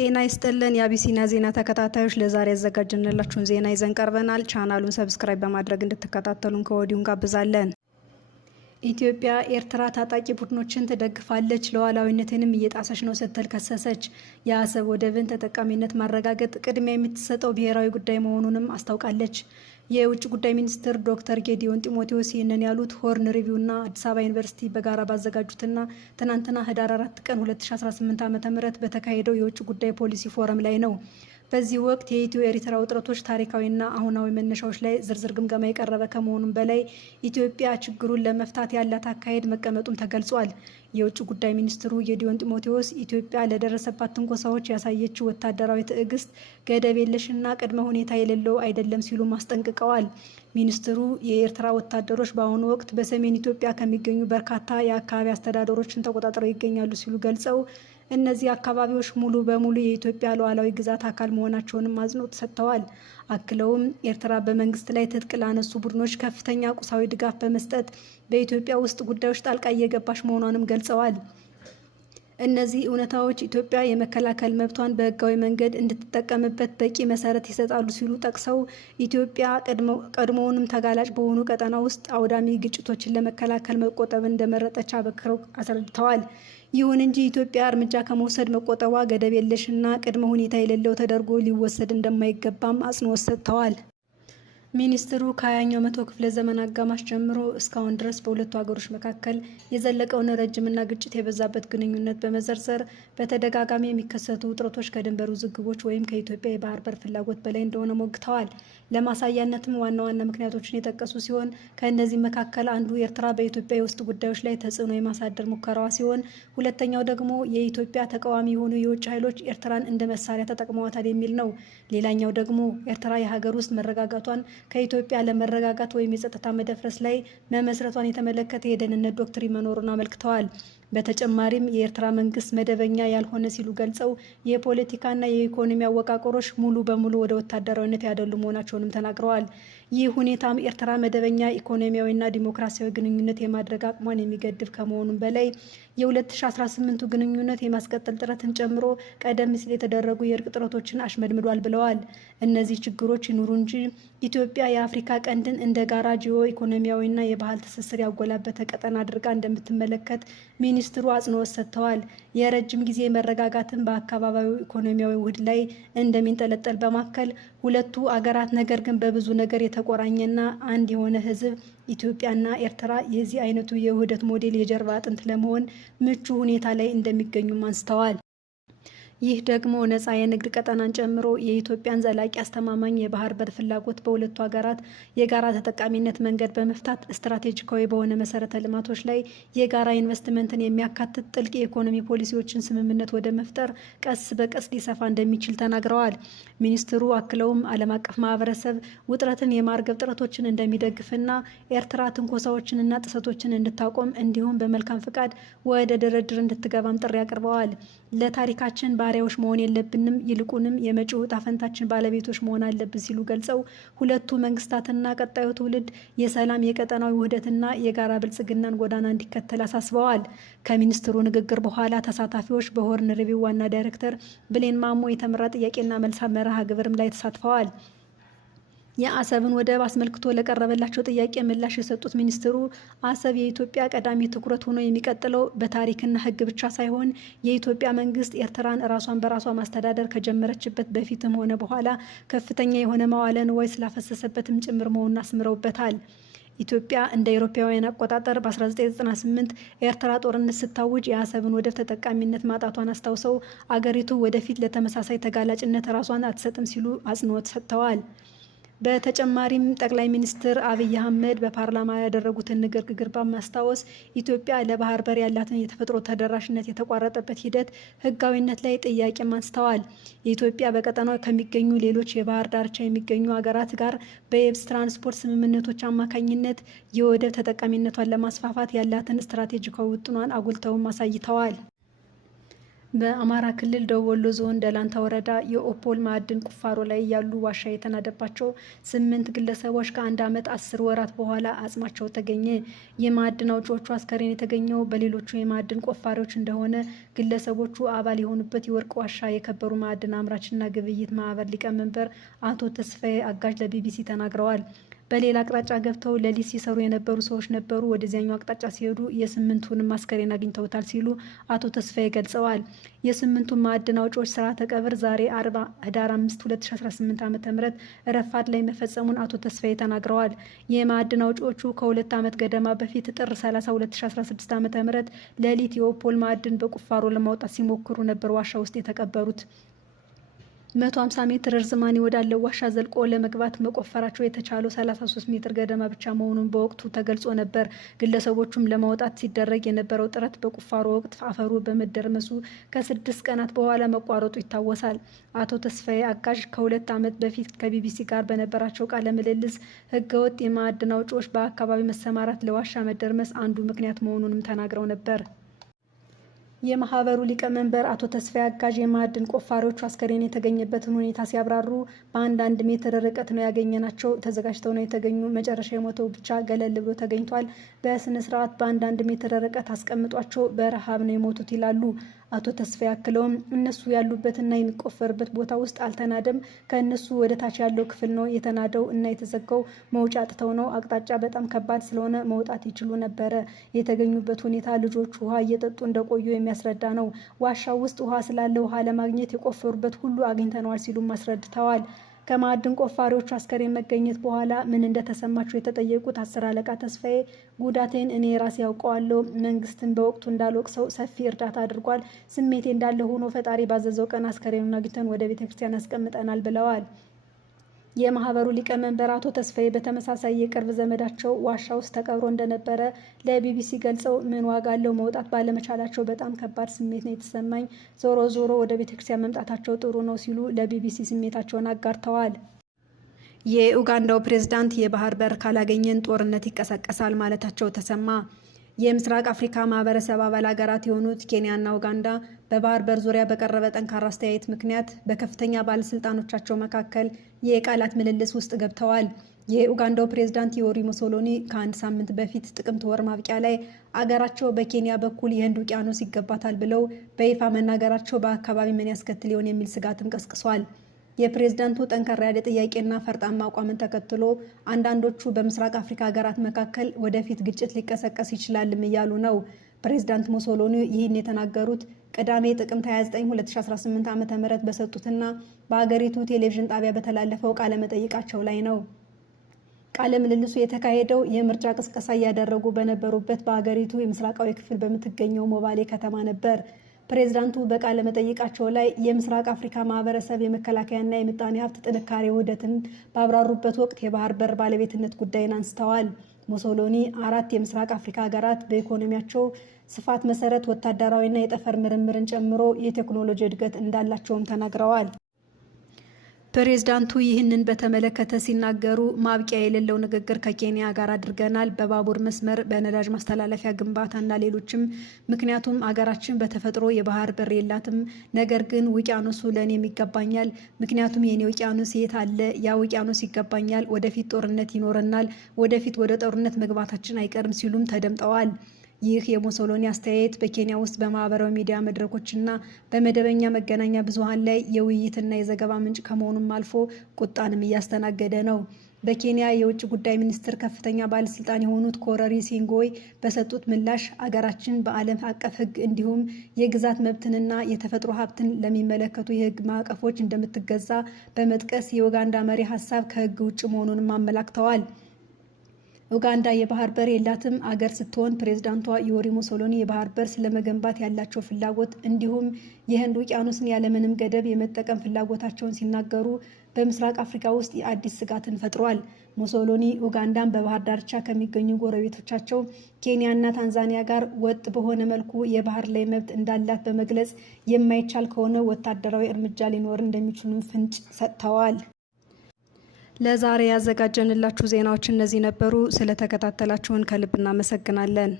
ጤና ይስጥልን የአቢሲና ዜና ተከታታዮች ለዛሬ ያዘጋጀንላችሁን ዜና ይዘን ቀርበናል። ቻናሉን ሰብስክራይብ በማድረግ እንድትከታተሉን ከወዲሁ እንጋብዛለን። ኢትዮጵያ ኤርትራ ታጣቂ ቡድኖችን ትደግፋለች፣ ሉዓላዊነትንም እየጣሰች ነው ስትል ከሰሰች። የአሰብ ወደብን ተጠቃሚነት ማረጋገጥ ቅድሚያ የምትሰጠው ብሔራዊ ጉዳይ መሆኑንም አስታውቃለች። የውጭ ጉዳይ ሚኒስትር ዶክተር ጌዲዮን ጢሞቴዎስ ይህንን ያሉት ሆርን ሪቪው እና አዲስ አበባ ዩኒቨርሲቲ በጋራ ባዘጋጁትና ትናንትና ህዳር 4 ቀን 2018 ዓ.ም በተካሄደው የውጭ ጉዳይ ፖሊሲ ፎረም ላይ ነው። በዚህ ወቅት የኢትዮ ኤርትራ ውጥረቶች ታሪካዊና አሁናዊ መነሻዎች ላይ ዝርዝር ግምገማ የቀረበ ከመሆኑም በላይ ኢትዮጵያ ችግሩን ለመፍታት ያላት አካሄድ መቀመጡም ተገልጿል። የውጭ ጉዳይ ሚኒስትሩ ጌዲዮን ጢሞቴዎስ ኢትዮጵያ ለደረሰባት ትንኮሳዎች ያሳየችው ወታደራዊ ትዕግስት ገደብ የለሽና ቅድመ ሁኔታ የሌለው አይደለም ሲሉ አስጠንቅቀዋል። ሚኒስትሩ የኤርትራ ወታደሮች በአሁኑ ወቅት በሰሜን ኢትዮጵያ ከሚገኙ በርካታ የአካባቢ አስተዳደሮችን ተቆጣጥረው ይገኛሉ ሲሉ ገልጸው እነዚህ አካባቢዎች ሙሉ በሙሉ የኢትዮጵያ ሉዓላዊ ግዛት አካል መሆናቸውንም አጽንኦት ሰጥተዋል። አክለውም ኤርትራ በመንግስት ላይ ትጥቅ ላነሱ ቡድኖች ከፍተኛ ቁሳዊ ድጋፍ በመስጠት በኢትዮጵያ ውስጥ ጉዳዮች ጣልቃ እየገባች መሆኗንም ገልጸዋል። እነዚህ እውነታዎች ኢትዮጵያ የመከላከል መብቷን በህጋዊ መንገድ እንድትጠቀምበት በቂ መሰረት ይሰጣሉ ሲሉ ጠቅሰው ኢትዮጵያ ቀድሞውንም ተጋላጭ በሆኑ ቀጠና ውስጥ አውዳሚ ግጭቶችን ለመከላከል መቆጠብ እንደመረጠች አበክረው አስረድተዋል። ይሁን እንጂ ኢትዮጵያ እርምጃ ከመውሰድ መቆጠቧ ገደብ የለሽና ቅድመ ሁኔታ የሌለው ተደርጎ ሊወሰድ እንደማይገባም አጽንኦት ሰጥተዋል። ሚኒስትሩ ከ20ኛው መቶ ክፍለ ዘመን አጋማሽ ጀምሮ እስካሁን ድረስ በሁለቱ ሀገሮች መካከል የዘለቀውን ረጅምና ግጭት የበዛበት ግንኙነት በመዘርዘር በተደጋጋሚ የሚከሰቱ ውጥረቶች ከድንበር ውዝግቦች ወይም ከኢትዮጵያ የባህር በር ፍላጎት በላይ እንደሆነ ሞግተዋል። ለማሳያነትም ዋና ዋና ምክንያቶችን የጠቀሱ ሲሆን ከእነዚህ መካከል አንዱ ኤርትራ በኢትዮጵያ የውስጥ ጉዳዮች ላይ ተጽዕኖ የማሳደር ሙከራዋ ሲሆን፣ ሁለተኛው ደግሞ የኢትዮጵያ ተቃዋሚ የሆኑ የውጭ ኃይሎች ኤርትራን እንደ መሳሪያ ተጠቅመዋታል የሚል ነው። ሌላኛው ደግሞ ኤርትራ የሀገር ውስጥ መረጋጋቷን ከኢትዮጵያ ለመረጋጋት ወይም የጸጥታ መደፍረስ ላይ መመስረቷን የተመለከተ የደህንነት ዶክትሪን መኖሩን አመልክተዋል። በተጨማሪም የኤርትራ መንግስት መደበኛ ያልሆነ ሲሉ ገልጸው የፖለቲካና የኢኮኖሚ አወቃቀሮች ሙሉ በሙሉ ወደ ወታደራዊነት ያደሉ መሆናቸውንም ተናግረዋል። ይህ ሁኔታም ኤርትራ መደበኛ ኢኮኖሚያዊና ዲሞክራሲያዊ ግንኙነት የማድረግ አቅሟን የሚገድብ ከመሆኑም በላይ የ2018ቱ ግንኙነት የማስቀጠል ጥረትን ጨምሮ ቀደም ሲል የተደረጉ የእርቅ ጥረቶችን አሽመድምዷል ብለዋል። እነዚህ ችግሮች ይኑሩ እንጂ ኢትዮጵያ የአፍሪካ ቀንድን እንደ ጋራ ጂኦ ኢኮኖሚያዊና የባህል ትስስር ያጎላበተ ቀጠና አድርጋ እንደምትመለከት ሚኒስትሩ አጽንኦት ሰጥተዋል። የረጅም ጊዜ መረጋጋትን በአካባቢያዊ ኢኮኖሚያዊ ውህድ ላይ እንደሚንጠለጠል በማከል ሁለቱ አገራት ነገር ግን በብዙ ነገር የተቆራኘና አንድ የሆነ ህዝብ ኢትዮጵያና ኤርትራ የዚህ አይነቱ የውህደት ሞዴል የጀርባ አጥንት ለመሆን ምቹ ሁኔታ ላይ እንደሚገኙም አንስተዋል። ይህ ደግሞ ነፃ የንግድ ቀጠናን ጨምሮ የኢትዮጵያን ዘላቂ አስተማማኝ የባህር በር ፍላጎት በሁለቱ ሀገራት የጋራ ተጠቃሚነት መንገድ በመፍታት ስትራቴጂካዊ በሆነ መሰረተ ልማቶች ላይ የጋራ ኢንቨስትመንትን የሚያካትት ጥልቅ የኢኮኖሚ ፖሊሲዎችን ስምምነት ወደ መፍጠር ቀስ በቀስ ሊሰፋ እንደሚችል ተናግረዋል። ሚኒስትሩ አክለውም ዓለም አቀፍ ማህበረሰብ ውጥረትን የማርገብ ጥረቶችን እንደሚደግፍና ኤርትራ ትንኮሳዎችንና ጥሰቶችን እንድታቆም እንዲሁም በመልካም ፍቃድ ወደ ድርድር እንድትገባም ጥሪ አቅርበዋል። ለታሪካችን ባሪያዎች መሆን የለብንም፣ ይልቁንም የመጪው ዕጣ ፈንታችን ባለቤቶች መሆን አለብን ሲሉ ገልጸው ሁለቱ መንግስታትና ቀጣዩ ትውልድ የሰላም የቀጠናዊ ውህደትና የጋራ ብልጽግናን ጎዳና እንዲከተል አሳስበዋል። ከሚኒስትሩ ንግግር በኋላ ተሳታፊዎች በሆርን ሪቪው ዋና ዳይሬክተር ብሌን ማሞ የተመራ ጥያቄና መልስ መርሃ ግብርም ላይ ተሳትፈዋል። የአሰብን ወደብ አስመልክቶ ለቀረበላቸው ጥያቄ ምላሽ የሰጡት ሚኒስትሩ አሰብ የኢትዮጵያ ቀዳሚ ትኩረት ሆኖ የሚቀጥለው በታሪክና ሕግ ብቻ ሳይሆን የኢትዮጵያ መንግስት ኤርትራን ራሷን በራሷ ማስተዳደር ከጀመረችበት በፊትም ሆነ በኋላ ከፍተኛ የሆነ መዋዕለ ንዋይ ስላፈሰሰበትም ጭምር መሆኑን አስምረውበታል። ኢትዮጵያ እንደ አውሮፓውያን አቆጣጠር በ1998 ኤርትራ ጦርነት ስታውጅ የአሰብን ወደብ ተጠቃሚነት ማጣቷን አስታውሰው አገሪቱ ወደፊት ለተመሳሳይ ተጋላጭነት ራሷን አትሰጥም ሲሉ አጽንኦት ሰጥተዋል። በተጨማሪም ጠቅላይ ሚኒስትር አብይ አህመድ በፓርላማ ያደረጉትን ንግግር በማስታወስ ኢትዮጵያ ለባህር በር ያላትን የተፈጥሮ ተደራሽነት የተቋረጠበት ሂደት ህጋዊነት ላይ ጥያቄም አንስተዋል። ኢትዮጵያ በቀጠናው ከሚገኙ ሌሎች የባህር ዳርቻ የሚገኙ ሀገራት ጋር በየብስ ትራንስፖርት ስምምነቶች አማካኝነት የወደብ ተጠቃሚነቷን ለማስፋፋት ያላትን ስትራቴጂካዊ ውጥኗን አጉልተውም አሳይተዋል። በአማራ ክልል ደቡብ ወሎ ዞን ደላንታ ወረዳ የኦፖል ማዕድን ቁፋሮ ላይ ያሉ ዋሻ የተናደባቸው 8 ግለሰቦች ከ1 ዓመት 10 ወራት በኋላ አጽማቸው ተገኘ። የማዕድን አውጪዎቹ አስከሬን የተገኘው በሌሎቹ የማዕድን ቆፋሪዎች እንደሆነ ግለሰቦቹ አባል የሆኑበት የወርቅ ዋሻ የከበሩ ማዕድን አምራችና ግብይት ማህበር ሊቀመንበር አቶ ተስፋዬ አጋዥ ለቢቢሲ ተናግረዋል። በሌላ አቅጣጫ ገብተው ሌሊት ሲሰሩ የነበሩ ሰዎች ነበሩ። ወደዚያኛው አቅጣጫ ሲሄዱ የ8ቱንም አስከሬን አግኝተውታል ሲሉ አቶ ተስፋዬ ገልጸዋል። የ8ቱም ማዕድን አውጪዎች ስርዓተ ቀብር ዛሬ አርብ ህዳር 5 2018 ዓ.ም ረፋድ ላይ መፈጸሙን አቶ ተስፋዬ ተናግረዋል። የማዕድን አውጪዎቹ ከ2 ዓመት ገደማ በፊት ጥር 30 2016 ዓ.ም ሌሊት የኦፖል ማዕድን በቁፋሮ ለማውጣት ሲሞክሩ ነበር ዋሻ ውስጥ የተቀበሩት። 150 ሜትር ርዝማኔ ወዳለው ዋሻ ዘልቆ ለመግባት መቆፈራቸው የተቻለው 33 ሜትር ገደማ ብቻ መሆኑን በወቅቱ ተገልጾ ነበር። ግለሰቦቹም ለማውጣት ሲደረግ የነበረው ጥረት በቁፋሮ ወቅት አፈሩ በመደርመሱ ከ6 ቀናት በኋላ መቋረጡ ይታወሳል። አቶ ተስፋዬ አጋዥ ከ2 ዓመት በፊት ከቢቢሲ ጋር በነበራቸው ቃለ ምልልስ ህገወጥ የማዕድን አውጪዎች በአካባቢ መሰማራት ለዋሻ መደርመስ አንዱ ምክንያት መሆኑንም ተናግረው ነበር። የማህበሩ ሊቀመንበር አቶ ተስፋዬ አጋዥ የማዕድን ቆፋሪዎቹ አስከሬን የተገኘበትን ሁኔታ ሲያብራሩ በ1 ሜትር ርቀት ነው ያገኘናቸው። ተዘጋጅተው ነው የተገኙ። መጨረሻ የሞተው ብቻ ገለል ብሎ ተገኝቷል። በስነ ስርዓት በ1 ሜትር ርቀት አስቀምጧቸው በረሃብ ነው የሞቱት ይላሉ። አቶ ተስፋዬ አክለውም እነሱ ያሉበትና የሚቆፈርበት ቦታ ውስጥ አልተናደም። ከእነሱ ወደ ታች ያለው ክፍል ነው የተናደው እና የተዘጋው። መውጫ አጥተው ነው። አቅጣጫ በጣም ከባድ ስለሆነ መውጣት ይችሉ ነበረ። የተገኙበት ሁኔታ ልጆቹ ውሃ እየጠጡ እንደቆዩ የሚያስረዳ ነው። ዋሻው ውስጥ ውሃ ስላለ ውሃ ለማግኘት የቆፈሩበት ሁሉ አግኝተነዋል ሲሉም አስረድተዋል። ከማዕድን ቆፋሪዎቹ አስከሬን መገኘት በኋላ ምን እንደተሰማቸው የተጠየቁት 10 አለቃ ተስፋዬ ጉዳቴን እኔ ራሴ ያውቀዋለሁ። መንግስትን በወቅቱ እንዳልወቅሰው ሰፊ እርዳታ አድርጓል። ስሜቴ እንዳለ ሆኖ ፈጣሪ ባዘዘው ቀን አስከሬኑን አግኝተን ወደ ቤተክርስቲያን ያስቀምጠናል ብለዋል። የማህበሩ ሊቀመንበር አቶ ተስፋዬ በተመሳሳይ የቅርብ ዘመዳቸው ዋሻ ውስጥ ተቀብሮ እንደነበረ ለቢቢሲ ገልጸው ምን ዋጋ አለው መውጣት ባለመቻላቸው በጣም ከባድ ስሜት ነው የተሰማኝ። ዞሮ ዞሮ ወደ ቤተክርስቲያን መምጣታቸው ጥሩ ነው ሲሉ ለቢቢሲ ስሜታቸውን አጋርተዋል። የኡጋንዳው ፕሬዝዳንት የባህር በር ካላገኘን ጦርነት ይቀሰቀሳል ማለታቸው ተሰማ። የምስራቅ አፍሪካ ማህበረሰብ አባል ሀገራት የሆኑት ኬንያና ኡጋንዳ በባህር በር ዙሪያ በቀረበ ጠንካራ አስተያየት ምክንያት በከፍተኛ ባለስልጣኖቻቸው መካከል የቃላት ምልልስ ውስጥ ገብተዋል። የኡጋንዳው ፕሬዝዳንት ዮዌሪ ሙሴቬኒ ከ1 ሳምንት በፊት ጥቅምት ወር ማብቂያ ላይ አገራቸው በኬንያ በኩል የህንድ ውቅያኖስ ይገባታል ብለው በይፋ መናገራቸው በአካባቢ ምን ያስከትል ይሆን የሚል ስጋትን ቀስቅሷል። የፕሬዝዳንቱ ጠንከር ያለ ጥያቄና ፈርጣማ አቋምን ተከትሎ አንዳንዶቹ በምስራቅ አፍሪካ ሀገራት መካከል ወደፊት ግጭት ሊቀሰቀስ ይችላልም እያሉ ነው። ፕሬዝዳንት ሙሴቬኒ ይህን የተናገሩት ቅዳሜ ጥቅምት 29 2018 ዓ.ም በሰጡትና በሀገሪቱ ቴሌቪዥን ጣቢያ በተላለፈው ቃለ መጠይቃቸው ላይ ነው። ቃለ ምልልሱ የተካሄደው የምርጫ ቅስቀሳ እያደረጉ በነበሩበት በሀገሪቱ የምስራቃዊ ክፍል በምትገኘው ሞባሌ ከተማ ነበር። ፕሬዝዳንቱ በቃለ መጠይቃቸው ላይ የምስራቅ አፍሪካ ማህበረሰብ የመከላከያና የምጣኔ ሀብት ጥንካሬ ውህደትን ባብራሩበት ወቅት የባህር በር ባለቤትነት ጉዳይን አንስተዋል። ሙሴቬኒ 4 የምስራቅ አፍሪካ ሀገራት በኢኮኖሚያቸው ስፋት መሰረት ወታደራዊና የጠፈር ምርምርን ጨምሮ የቴክኖሎጂ እድገት እንዳላቸውም ተናግረዋል። ፕሬዝዳንቱ ይህንን በተመለከተ ሲናገሩ ማብቂያ የሌለው ንግግር ከኬንያ ጋር አድርገናል፣ በባቡር መስመር፣ በነዳጅ ማስተላለፊያ ግንባታና ሌሎችም። ምክንያቱም አገራችን በተፈጥሮ የባህር በር የላትም። ነገር ግን ውቅያኖሱ ለእኔም ይገባኛል። ምክንያቱም የኔ ውቅያኖስ የት አለ? ያ ውቅያኖስ ይገባኛል። ወደፊት ጦርነት ይኖረናል። ወደፊት ወደ ጦርነት መግባታችን አይቀርም ሲሉም ተደምጠዋል። ይህ የሙሴቬኒ አስተያየት በኬንያ ውስጥ በማህበራዊ ሚዲያ መድረኮችና በመደበኛ መገናኛ ብዙሃን ላይ የውይይትና የዘገባ ምንጭ ከመሆኑም አልፎ ቁጣንም እያስተናገደ ነው። በኬንያ የውጭ ጉዳይ ሚኒስቴር ከፍተኛ ባለስልጣን የሆኑት ኮረሪ ሲንጎይ በሰጡት ምላሽ አገራችን በዓለም አቀፍ ሕግ እንዲሁም የግዛት መብትንና የተፈጥሮ ሀብትን ለሚመለከቱ የሕግ ማዕቀፎች እንደምትገዛ በመጥቀስ የኡጋንዳ መሪ ሀሳብ ከሕግ ውጭ መሆኑንም አመላክተዋል። ኡጋንዳ የባህር በር የላትም አገር ስትሆን ፕሬዝዳንቷ ዮዌሪ ሙሴቬኒ የባህር በር ስለመገንባት ያላቸው ፍላጎት እንዲሁም የህንድ ውቅያኖስን ያለምንም ገደብ የመጠቀም ፍላጎታቸውን ሲናገሩ በምስራቅ አፍሪካ ውስጥ የአዲስ ስጋትን ፈጥሯል። ሙሴቬኒ ኡጋንዳን በባህር ዳርቻ ከሚገኙ ጎረቤቶቻቸው ኬንያና ታንዛኒያ ጋር ወጥ በሆነ መልኩ የባህር ላይ መብት እንዳላት በመግለጽ የማይቻል ከሆነ ወታደራዊ እርምጃ ሊኖር እንደሚችሉ ፍንጭ ሰጥተዋል። ለዛሬ ያዘጋጀንላችሁ ዜናዎች እነዚህ ነበሩ። ስለተከታተላችሁን ከልብ እናመሰግናለን።